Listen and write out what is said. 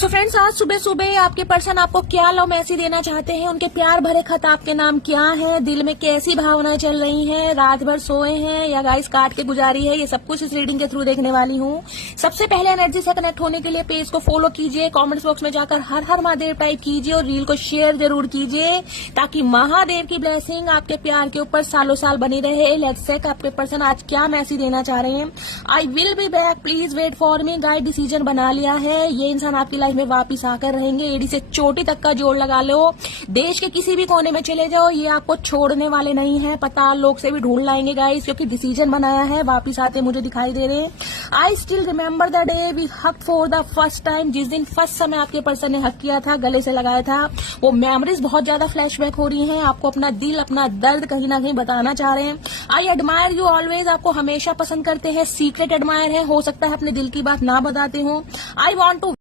So friends, आज सुबह सुबह आपके पर्सन आपको क्या लव मैसेज देना चाहते हैं, उनके प्यार भरे खत आपके नाम क्या है, दिल में कैसी भावनाएं चल रही हैं, रात भर सोए हैं या गाइस काट के गुजारी है, ये सब कुछ इस रीडिंग के थ्रू देखने वाली हूँ। सबसे पहले एनर्जी से कनेक्ट होने के लिए पेज को फॉलो कीजिए, कमेंट्स बॉक्स में जाकर हर हर महादेव टाइप कीजिए और रील को शेयर जरूर कीजिए ताकि महादेव की ब्लेसिंग आपके प्यार के ऊपर सालों साल बनी रहे। लेट्स चेक आपके पर्सन आज क्या मैसेज देना चाह रहे हैं। I will be back, please wait for me. Guys decision बना लिया है, ये इंसान आपकी लाइफ में वापिस आकर रहेंगे। एडी से चोटी तक का जोड़ लगा लो, देश के किसी भी कोने में चले जाओ, ये आपको छोड़ने वाले नहीं है। पताल लोग से भी ढूंढ लाएंगे गाइस, क्योंकि डिसीजन बनाया है, वापिस आते मुझे दिखाई दे रहे हैं। I still remember the day we hug for the first time. जिस दिन फर्स्ट समय आपके पर्सन ने हक किया था, गले से लगाया था, वो मेमोरीज बहुत ज्यादा फ्लैशबैक हो रही हैं। आपको अपना दिल, अपना दर्द कहीं ना कहीं बताना चाह रहे हैं। आई एडमायर यू ऑलवेज, आपको हमेशा पसंद करते हैं, सीक्रेट एडमायर है, हो सकता है अपने दिल की बात ना बताते हो। I want to